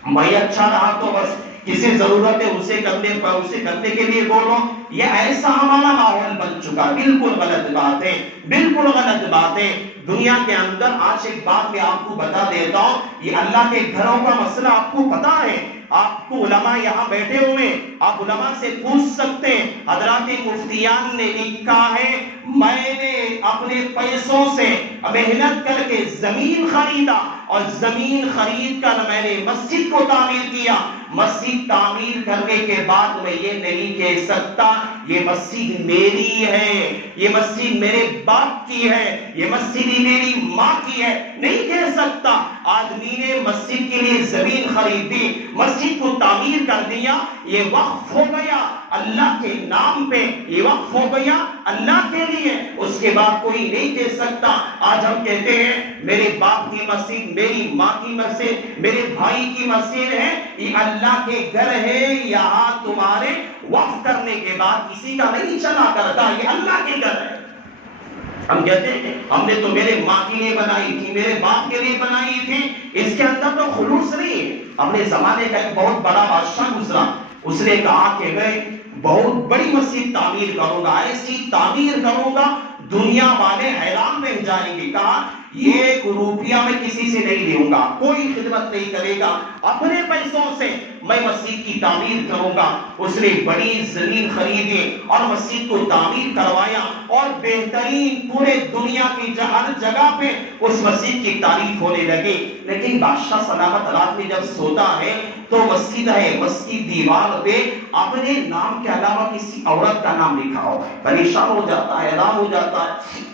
میں اچھا رہا تو بس، کسی ضرورت ہے اسے کرنے کے لیے بولو، یہ ایسا ہمارا ماحول بن چکا۔ بالکل غلط بات ہے، بالکل غلط بات ہے۔ دنیا کے اندر آج ایک بات میں آپ کو بتا دیتا ہوں، یہ اللہ کے گھروں کا مسئلہ آپ کو پتا ہے، آپ کو علماء یہاں بیٹھے ہوئے آپ علماء سے پوچھ سکتے ہیں، حضرات مفتیان نے لکھا ہے میں نے اپنے پیسوں سے محنت کر کے زمین خریدا اور زمین خرید کر میں نے مسجد کو تعمیر کیا، مسجد تعمیر کرنے کے بعد میں یہ نہیں کہہ سکتا یہ مسجد میری ہے، یہ مسجد میرے باپ کی ہے، یہ مسجد میری ماں کی ہے، نہیں کہہ سکتا۔ آدمی نے مسجد کے لیے زمین خریدی، مسجد کو تعمیر کر دیا، یہ وقف ہو گیا اللہ کے نام پہ، یہ وقف ہو گیا اللہ کے لیے، اس کے بعد کوئی نہیں کہہ سکتا۔ آج ہم کہتے ہیں میرے باپ کی مسجد، میری ماں کی مسجد، میرے بھائی کی مسجد ہے، یہ اللہ کے گھر ہے، یہاں تمہارے وقف کرنے کے بعد کسی کا نہیں چلا کرتا، یہ اللہ کے گھر ہے۔ ہم کہتے ہیں ہم نے تو میرے ماں کے لیے بنائی تھی، میرے باپ کے لیے بنائی تھی، اس کے اندر تو خلوص نہیں ہے۔ اپنے زمانے کا ایک بہت بڑا بادشاہ گزرا، اس نے کہا کہ میں بہت بڑی مسجد تعمیر کروں گا، ایسی تعمیر کروں گا دنیا والے حیران رہ جائیں گے۔ کہا ایک روپیہ میں کسی سے نہیں لوں گا، کوئی خدمت نہیں کرے گا، اپنے پیسوں سے میں مسجد کی تعمیر کروں گا۔ اس نے بڑی زمین خریدی اور مسجد کو تعمیر کروایا اور بہترین پورے دنیا کی ہر جگہ پہ اس مسجد کی تعریف ہونے لگی۔ لیکن بادشاہ سلامت رات میں جب سوتا ہے تو مسجد ہے، مسجد دیوار پہ اپنے نام کے علاوہ کسی عورت کا نام لکھا ہوا ہے، پریشان ہو جاتا ہے، حیران ہو جاتا ہے۔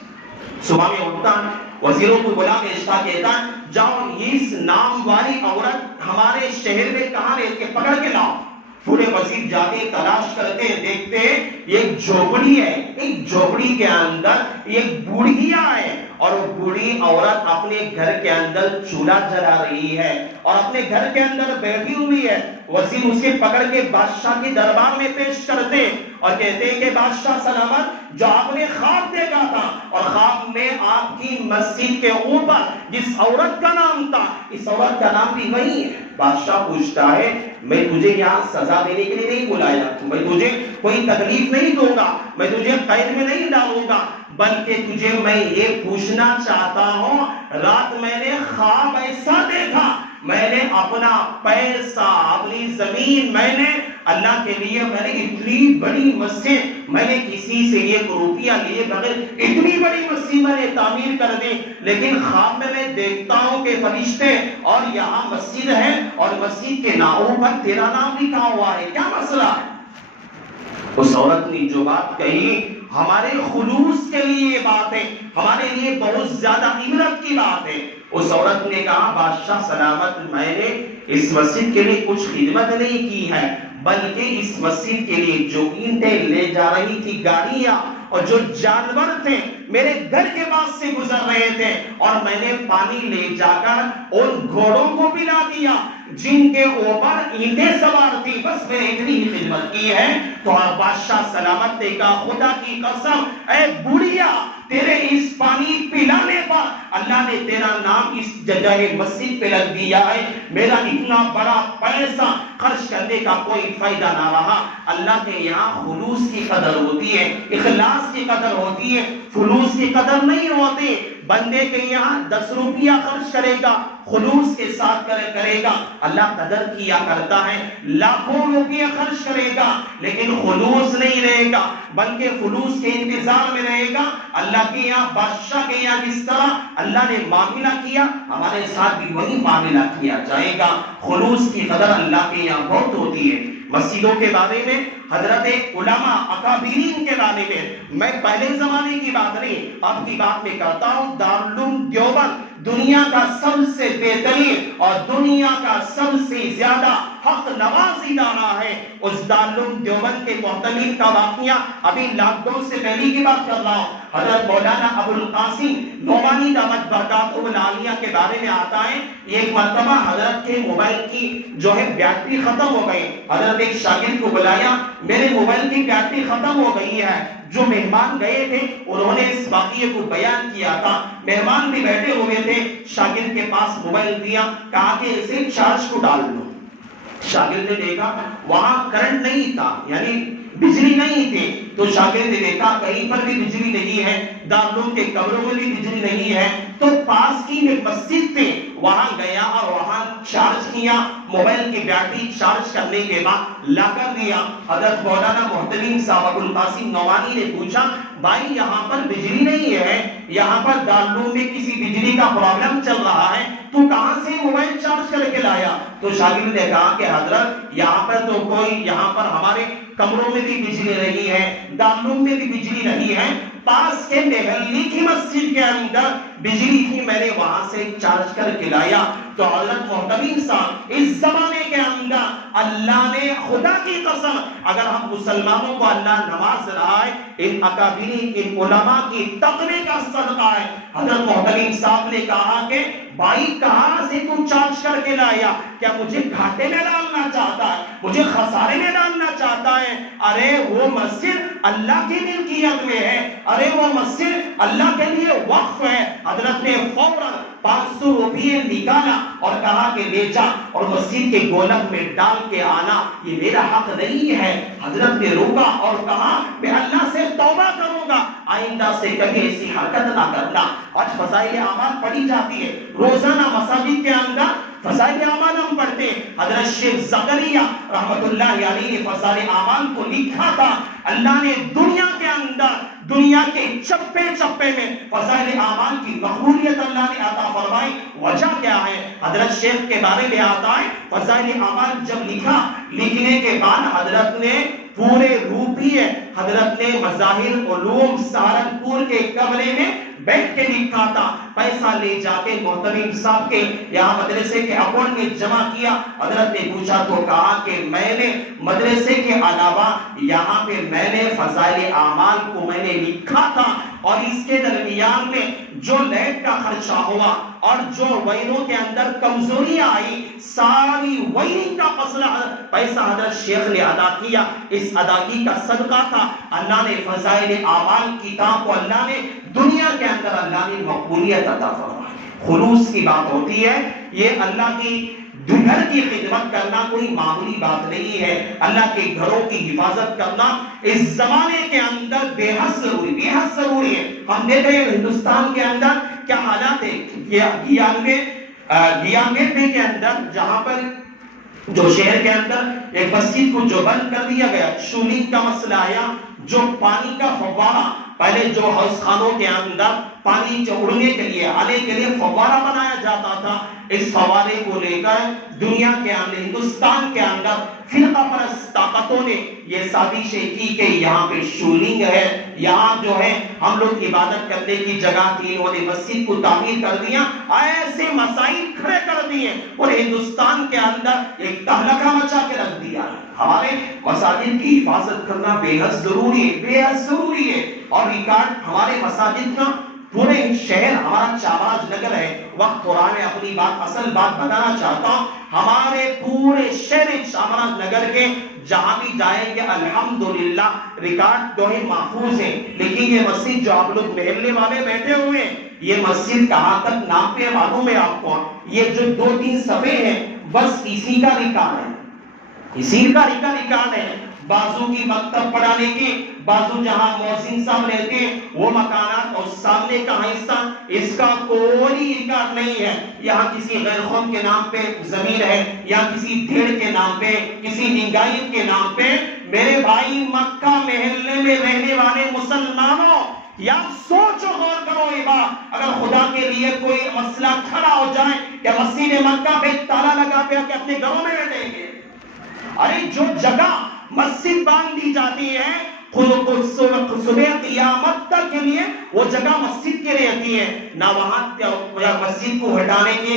صبح میں اٹھتا ہے، وزیروں کو بلا بھیجتا، کہتا ہے جاؤ اس نام والی عورت ہمارے شہر میں کہاں رہتی ہے، پکڑ کے لاؤ۔ پورے وزیر جاتے تلاش کرتے دیکھتے ایک جھوپڑی ہے، ایک جھوپڑی کے اندر ایک بوڑھیا ہے اور وہ بوڑھی عورت اپنے گھر کے اندر چولہا جلا رہی ہے اور اپنے گھر کے اندر بیٹھی ہوئی ہے۔ وزیر اسے پکڑ کے بادشاہ کے دربار میں پیش کرتے اور کہتے ہیں کہ بادشاہ سلامت جو آپ نے خواب دیکھا تھا اور خواب میں آپ آپ کی مسجد کے اوپر جس عورت کا نام تھا اس عورت کا نام بھی وہی ہے۔ بادشاہ پوچھتا ہے میں تجھے یہاں سزا دینے کے لیے نہیں بلایا، میں تجھے کوئی تکلیف نہیں دوں گا، میں تجھے قید میں نہیں ڈالوں گا، بلکہ تجھے میں یہ پوچھنا چاہتا ہوں رات میں نے خواب ایسا دیکھا، میں نے اپنا پیسہ اپنی زمین میں نے اللہ کے لیے میں نے اتنی بڑی مسجد میں نے کسی سے ایک روپیہ لیے بغیر اتنی بڑی مسجد میں نے تعمیر کر دی، لیکن خواب میں دیکھتا ہوں کہ فرشتے اور یہاں مسجد ہے اور مسجد کے ناموں پر تیرا نام لکھا ہوا ہے، کیا مسئلہ ہے؟ اس عورت نے جو بات کہی ہمارے خلوص کے لیے یہ بات ہے، ہمارے لیے بہت زیادہ عبرت کی بات ہے۔ اس عورت نے کہا بادشاہ سلامت میں نے اس مسجد کے لیے کچھ خدمت نہیں کی ہے، بلکہ اس مسجد کے لیے جو اینٹیں لے جا رہی تھی گاڑیاں اور جو جانور تھے میرے گھر کے پاس سے گزر رہے تھے اور میں نے پانی لے جا کر ان گھوڑوں کو پلا دیا جن کے اوپر اینٹیں سوار تھی، بس میں نے اتنی ہی خدمت کی ہے۔ تو بادشاہ سلامت نے کہا خدا کی قسم اے بڑھیا تیرے اس پانی پلانے پر اللہ نے تیرا نام اس جگہ مسجد پہ لگ دیا ہے، میرا اتنا بڑا پیسہ خرچ کرنے کا کوئی فائدہ نہ رہا۔ اللہ کے یہاں خلوص کی قدر ہوتی ہے، اخلاص کی قدر ہوتی ہے، فلوس کی قدر نہیں ہوتی۔ بندے کے یہاں 10 روپیہ خرچ کرے گا خلوص کے ساتھ کرے گا، اللہ قدر کیا کرتا ہے۔ لاکھوں روپیہ خرچ کرے گا لیکن خلوص نہیں رہے گا بلکہ خلوص کے انتظار میں رہے گا، اللہ کے یہاں بادشاہ کے یہاں جس طرح اللہ نے معاملہ کیا ہمارے ساتھ بھی وہی معاملہ کیا جائے گا۔ خلوص کی قدر اللہ کے یہاں بہت ہوتی ہے۔ مسجدوں کے بارے میں حضرت علماء اکابرین کے بارے میں پہلے زمانے کی بات نہیں اب کی بات میں کرتا ہوں، دارالعلوم دیوبند دنیا کا سب سے بہترین اور دنیا کا سب سے زیادہ حق نواز ادارہ ہے۔ اس دارالعلوم دیوبند کے محتمل کا واقعہ ابھی لاک ڈاؤن سے پہلے کی بات کر رہا ہوں، حضرت مولانا ابو القاسم نعمانی دامت برکاتہ العالیہ کے بارے میں آتا ہے۔ ایک مرتبہ حضرت کے موبائل کی جو ہے بیٹری ختم ہو گئی، حضرت ایک شاگرد کو بلایا میرے موبائل کی بیٹری ختم ہو گئی ہے۔ جو مہمان گئے تھے انہوں نے اس واقعے کو بیان کیا تھا، مہمان بھی بیٹھے ہوئے تھے، شاگرد کے پاس موبائل دیا، کہا کہ اسے چارج کو ڈال دو۔ شاگرد نے دیکھا وہاں کرنٹ نہیں تھا یعنی بجلی نہیں تھی، تو شاگرد نے دیکھا کہیں پر بھی بجلی نہیں ہے، دارالعلوم کے کمروں میں بھی بجلی نہیں ہے، تو پاس کی ایک مسجد تھی وہاں گیا اور وہاں چارج کیا، موبائل کی بیٹری چارج کرنے کے بعد لا کر دیا۔ حضرت مولانا محتمین صاحب ابو القاسم نعمانی نے پوچھا بھائی یہاں پر بجلی نہیں ہے، یہاں پر دارالعلوم میں کسی بجلی کا پرابلم چل رہا ہے، تو کہاں سے موبائل چارج کر کے لایا؟ تو شاگرد نے کہا کہ حضرت یہاں پر تو کوئی یہاں پر ہمارے کمروں میں بھی بجلی نہیں ہے، دارالعلوم میں بھی بجلی نہیں ہے، پاس کے محلے کی مسجد کے اندر بجلی تھی، میں نے وہاں سے چارج کر کے لایا۔ تو حضرت محتمین صاحب اس زمانے کے اندر اللہ نے خدا کی قسم اگر ہم مسلمانوں کو اللہ نواز رہا ہے ان اکابرین ان علماء کی تقوی کا صدقہ ہے۔ حضرت محتمین صاحب نے کہا کہ بھائی کہاں سے تو چارج کر کے لایا؟ کیا مجھے گھاٹے میں ڈالنا چاہتا ہے؟ مجھے خسارے میں ڈالنا چاہتا ہے؟ ارے وہ مسجد اللہ کی ملکیت میں ہے، ارے وہ مسجد اللہ کے لیے وقف ہے۔ حضرت نے فوراً 500 روپیے نکالا اور کہا کہ لے جا اور مسجد کے گولک میں ڈال کے آنا، یہ میرا حق نہیں ہے۔ حضرت نے روکا اور کہا میں اللہ سے توبہ کروں گا، آئندہ سے کبھی ایسی حرکت نہ کرنا۔ آج فضائل اعمال پڑھی جاتی ہے، روزانہ مساجد کے اندر فضائل اعمال ہم پڑھتے ہیں۔ حضرت شیخ زکریا رحمت اللہ علیہ نے فضائل اعمال کو لکھا تھا، اللہ نے دنیا کے اندر دنیا کے چپے چپے میں فضائل اعمال کی مقبولیت اللہ نے عطا فرمائی۔ وجہ کیا ہے؟ حضرت شیخ کے بارے میں آتا ہے فضائل اعمال جب لکھا، لکھنے کے بعد حضرت نے پورے روپیے حضرت نے مظاہر علوم سہارنپور کے کمرے میں بیٹھ کے لکھا تھا، پیسہ لے جا کے محتمین صاحب کے یہاں مدرسے کے اکاؤنٹ میں جمع کیا۔ حضرت نے پوچھا تو کہا کہ میں نے مدرسے کے علاوہ یہاں پہ میں نے فضائل اعمال کو میں نے لکھا تھا اور اس کے درمیان میں جو لائٹ کا خرچہ ہوا اور جو وائروں کے اندر کمزوریاں آئی، ساری وائرنگ کا پیسہ حضرت شیخ نے ادا کیا۔ اس ادائی کا صدقہ تھا۔ اللہ نے فضائل اعمال کتاب کو اللہ نے دنیا کے اندر اللہ نے مقبولیت عطا فرمائی۔ خلوص کی بات ہوتی ہے، یہ اللہ کی گھر کی خدمت کرنا کوئی معمولی بات نہیں ہے۔ اللہ کے گھروں کی حفاظت کرنا اس زمانے کے اندر بے حد ضروری ہے۔ ہم دیکھ رہے ہیں ہندوستان کے اندر کیا حالات ہے۔ گیانگے کے اندر جہاں پر جو شہر کے اندر ایک مسجد کو جو بند کر دیا گیا، شولنگ کا مسئلہ آیا، جو پانی کا فوارہ، پہلے جو ہاؤس خانوں کے اندر پانی اڑنے کے لیے آنے کے لیے فوارہ بنایا جاتا تھا، اس فوارے کو لے کر دنیا کے اندر ہندوستان کے اندر فرقہ پرست طاقتوں نے یہ سازشیں کی کہ یہاں پہ شولنگ ہے، یہاں جو ہے ہم لوگ عبادت کرنے کی جگہ تھی، انہوں نے مسجد کو تعمیر کر دیا، ایسے مسائل کھڑے کر دیے اور ہندوستان کے اندر ایک تہلکہ مچا کے رکھ دیا۔ ہمارے مساجد کی حفاظت کرنا بے حد ضروری ہے اور ریکارڈ ہمارے مساجد کا پورے شہر ہمارا چامراج نگر ہے۔ وقت ہو رہا ہے، اپنی اصل بات بتانا چاہتا ہوں۔ ہمارے پورے شہر چامراج نگر کے جہاں بھی جائیں گے الحمدللہ ریکارڈ جو ہے محفوظ ہے۔ لیکن یہ مسجد جو آپ لوگ محلے والے بیٹھے ہوئے ہیں، یہ مسجد کہاں تک نام پہ معلوم ہے آپ کو؟ یہ جو 2-3 صفحے ہیں بس اسی کا ریکارڈ ہے۔ بازو کی مکتب پڑھانے کی، بازو جہاں محسن صاحب رہتے ہیں وہ مکانات اور سامنے کا حصہ، اس کا کوئی ریکارڈ نہیں ہے۔ یہاں کسی غیر قوم کے نام پہ زمین ہے یا کسی بھیڑ کے نام پہ، کسی لنگایت کے نام پہ۔ میرے بھائی، مکہ محلے میں رہنے والے مسلمانوں، یا سوچو غور کرو یہ بات، اگر خدا کے لیے کوئی مسئلہ کھڑا ہو جائے کہ مسجد مکہ پہ تالا لگا کے اپنے گھروں میں بیٹھیں گے؟ ارے جو جگہ مسجد باندھ دی جاتی ہے صبح قیامت تک کے لیے، وہ جگہ مسجد کے لیے رہتی ہے، نہ وہاں مسجد کو ہٹانے کی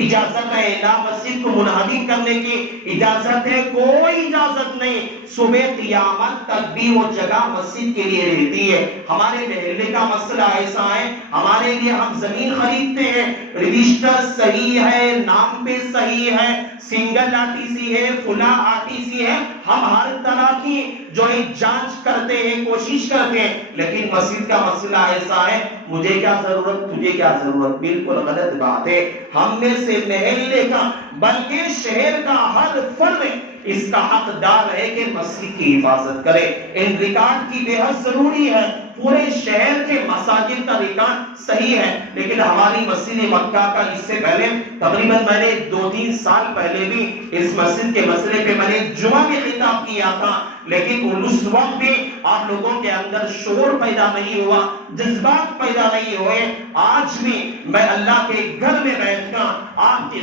اجازت ہے، نہ مسجد کو منہدم کرنے کی اجازت ہے، کوئی اجازت نہیں۔ صبح قیامت تک بھی وہ جگہ مسجد کے لیے رہتی ہے۔ ہمارے محلے کا مسئلہ ایسا ہے، ہمارے لیے ہم زمین خریدتے ہیں، رجسٹر صحیح ہے، نام پہ صحیح ہے، سنگل آرٹیسی ہے، فلاں آرٹیسی ہے، ہم ہر طرح کی جو ہے جانچ کرتے ہیں، کوشش کرتے ہیں، لیکن مسجد کا مسئلہ ایسا ہے، مجھے کیا ضرورت، تجھے کیا ضرورت؟ بالکل غلط بات ہے۔ ہم میں سے محلے کا بلکہ شہر کا ہر فرد اس کا حقدار ہے کہ مسجد کی حفاظت کرے۔ ان ریکارڈ کی بے حد ضروری ہے۔ پورے شہر کے مساجد کا ریکارڈ صحیح ہے، لیکن ہماری مسجد مکہ کا اس سے پہلے تقریباً میں نے 2-3 سال پہلے بھی اس مسجد کے مسئلے پہ میں نے جمعہ میں خطاب کیا تھا، لیکن اس وقت بھی آپ لوگوں کے اندر شعور پیدا نہیں ہوا، جذبات پیدا نہیں ہوئے۔ آج بھی میں اللہ کے گھر میں بیٹھ کر آپ کے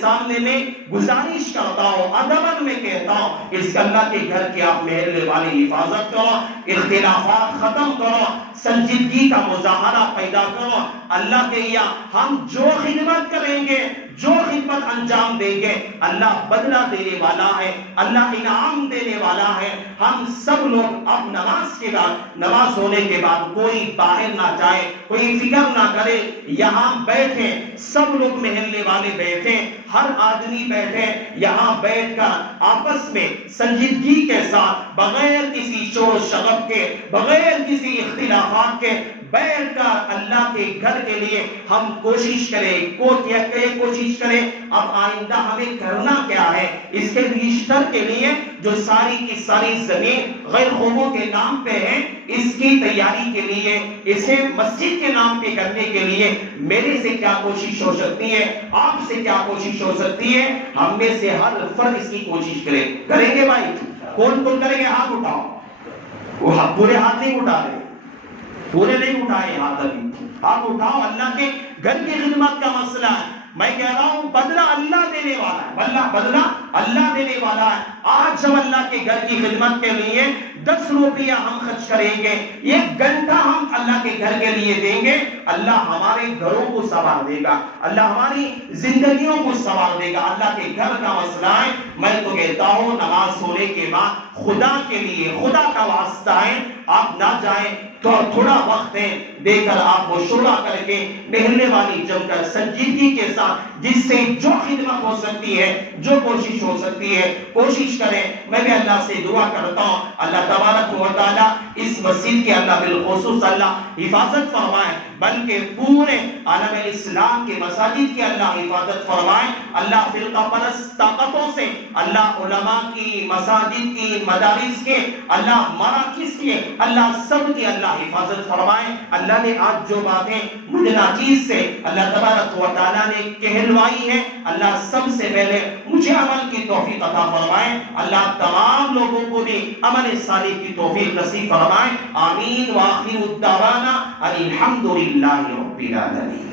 سامنے میں گزارش کرتا ہوں، ادب میں کہتا ہوں، اس اللہ کے گھر کی آپ محلے والی حفاظت کرو، اختلافات ختم کرو، سنجیدگی کا مظاہرہ پیدا کرو۔ اللہ کے یا ہم جو خدمت کریں گے، جو خدمت انجام دیں گے، اللہ بدلہ دینے والا ہے، اللہ انعام دینے والا ہے۔ ہم سب لوگ اب نماز کے بعد، نماز ہونے کے بعد کوئی باہر نہ جائے، کوئی فکر نہ کرے، یہاں بیٹھیں، سب لوگ محلے والے بیٹھیں، ہر آدمی بیٹھے، یہاں بیٹھ کر آپس میں سنجیدگی کے ساتھ، بغیر کسی شور و شغب کے، بغیر کسی اختلافات کے بیٹھ کر اللہ کے گھر کے لیے ہم کوشش کریں۔ اب آئندہ ہمیں کرنا کیا ہے؟ اس کے رجسٹر کے لیے جو ساری کی ساری زمین غیر قوموں کے نام پہ ہے، اس کی تیاری کے لیے، اسے مسجد کے نام پہ کرنے کے لیے میرے سے کیا کوشش ہو سکتی ہے، آپ سے کیا کوشش ہو سکتی ہے؟ ہم میں سے ہر فرد اس کی کوشش کریں گے بھائی؟ کون کریں گے؟ ہاتھ اٹھاؤ۔ وہ پورے ہاتھ نہیں اٹھا رہے، پورے نہیں اٹھائے ہاتھ ابھی، ہاتھ اٹھاؤ۔ اللہ کے گھر کی خدمت کا مسئلہ ہے، میں کہہ رہا ہوں بدلہ اللہ دینے والا ہے، بدلہ اللہ دینے والا ہے۔ آج ہم اللہ کے گھر کی خدمت کے لیے 10 روپیہ ہم خرچ کریں گے، 1 گھنٹہ ہم اللہ کے گھر کے لیے دیں گے، اللہ ہمارے گھروں کو سنوار دے گا، اللہ ہماری زندگیوں کو سنوار دے گا۔ اللہ کے گھر کا مسئلہ ہے، میں تو کہتا ہوں نماز ہونے کے بعد خدا کے لیے، خدا کا واسطہ ہے، آپ نہ جائیں تو تھوڑا وقت ہے دے کر آپ مشورہ کر کے مہربانی جم کر سنجیدگی کے ساتھ جس سے جو خدمت ہو سکتی ہے، جو کوشش ہو سکتی ہے کوشش کریں۔ میں بھی اللہ سے دعا کرتا ہوں اللہ تبارک و تعالیٰ اس مسجد کے اللہ بالخصوص اللہ حفاظت فرمائے، بلکہ پورے عالم اسلام کے مساجد کی اللہ حفاظت فرمائے۔ اللہ فرقہ پرست طاقتوں سے، اللہ علماء کی، مساجد کی، مدارس کے، اللہ مراکز کے، اللہ سب کی اللہ حفاظت فرمائے۔ اللہ نے آج جو باتیں مجھے ناچیز سے اللہ تبارک و تعالیٰ نے کہلوائی ہے، اللہ سب سے پہلے مجھے عمل کی توفیق عطا فرمائے، اللہ تمام لوگوں کو بھی عمل صالح کی توفیق نصیب فرمائے، آمین۔ وآخر الدعوانا ان الحمدللہ رب العالمین۔